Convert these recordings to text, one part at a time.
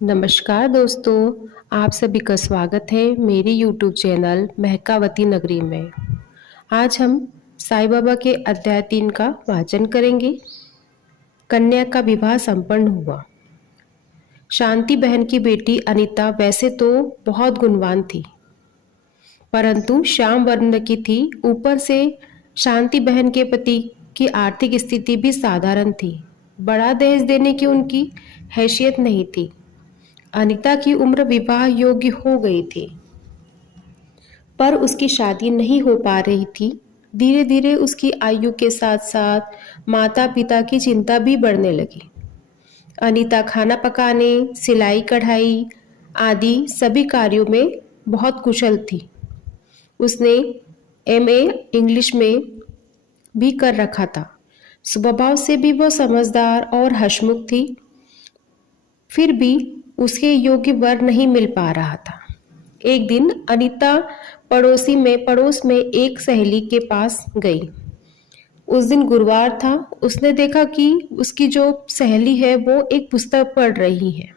नमस्कार दोस्तों, आप सभी का स्वागत है मेरे YouTube चैनल महकावती नगरी में। आज हम साईं बाबा के अध्याय 3 का वाचन करेंगे। कन्या का विवाह संपन्न हुआ। शांति बहन की बेटी अनीता वैसे तो बहुत गुणवान थी, परंतु श्याम वर्ण की थी। ऊपर से शांति बहन के पति की आर्थिक स्थिति भी साधारण थी। बड़ा दहेज देने की उनकी हैसियत नहीं थी। अनीता की उम्र विवाह योग्य हो गई थी, पर उसकी शादी नहीं हो पा रही थी। धीरे धीरे उसकी आयु के साथ साथ माता पिता की चिंता भी बढ़ने लगी। अनीता खाना पकाने, सिलाई कढ़ाई आदि सभी कार्यों में बहुत कुशल थी। उसने एमए इंग्लिश में भी कर रखा था। स्वभाव से भी वह समझदार और हंसमुख थी। फिर भी उसके योग्य वर नहीं मिल पा रहा था। एक दिन अनीता पड़ोस में एक सहेली के पास गई। उस दिन गुरुवार था। उसने देखा कि उसकी जो सहेली है वो एक पुस्तक पढ़ रही है।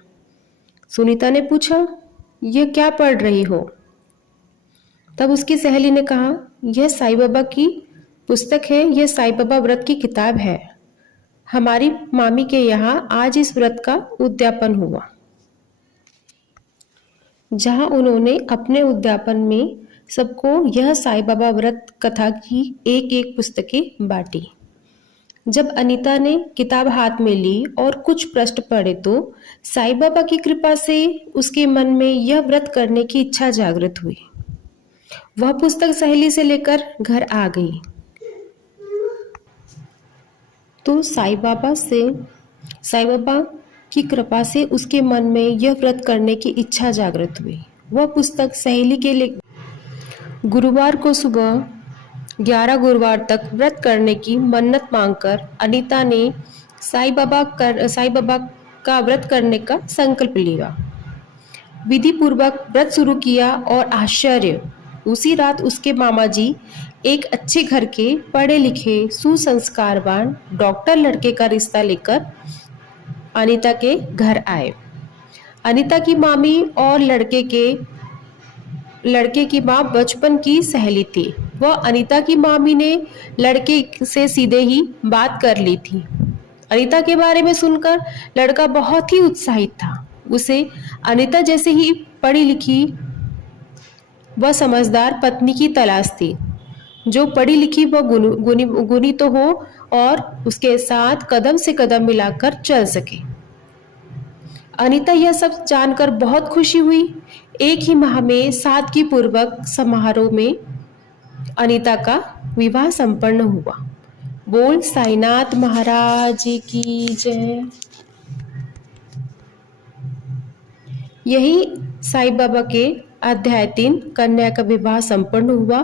सुनीता ने पूछा, यह क्या पढ़ रही हो? तब उसकी सहेली ने कहा, यह साईं बाबा की पुस्तक है। यह साईं बाबा व्रत की किताब है। हमारी मामी के यहाँ आज इस व्रत का उद्यापन हुआ। जहां उन्होंने अपने उद्यापन में सबको यह साईं बाबा व्रत कथा की एक एक पुस्तकें बांटी। जब अनीता ने किताब हाथ में ली और कुछ पृष्ठ पढ़े तो साईं बाबा की कृपा से उसके मन में यह व्रत करने की इच्छा जागृत हुई। वह पुस्तक सहेली से लेकर घर आ गई तो साईं बाबा की कृपा से उसके मन में यह व्रत करने की इच्छा जागृत हुई। वह पुस्तक सहेली के लिए गुरुवार को सुबह 11 गुरुवार तक व्रत करने की मन्नत मांगकर अनीता ने साईं बाबा का व्रत करने का संकल्प लिया। विधि पूर्वक व्रत शुरू किया और आश्चर्य, उसी रात उसके मामा जी एक अच्छे घर के पढ़े लिखे सुसंस्कारवान डॉक्टर लड़के का रिश्ता लेकर अनीता के घर आए। अनीता की मामी और लड़के की माँ बचपन की सहेली थी। वह अनीता की मामी ने लड़के से सीधे ही बात कर ली थी। अनीता के बारे में सुनकर लड़का बहुत ही उत्साहित था। उसे अनीता जैसे ही पढ़ी लिखी व समझदार पत्नी की तलाश थी, जो पढ़ी लिखी व गुणी तो हो और उसके साथ कदम से कदम मिलाकर चल सके। अनीता यह सब जानकर बहुत खुशी हुई। एक ही माह में सादगी पूर्वक समारोह में अनीता का विवाह संपन्न हुआ। बोल साईनाथ महाराज की जय। यही साईं बाबा के अध्याय 3 कन्या का विवाह संपन्न हुआ।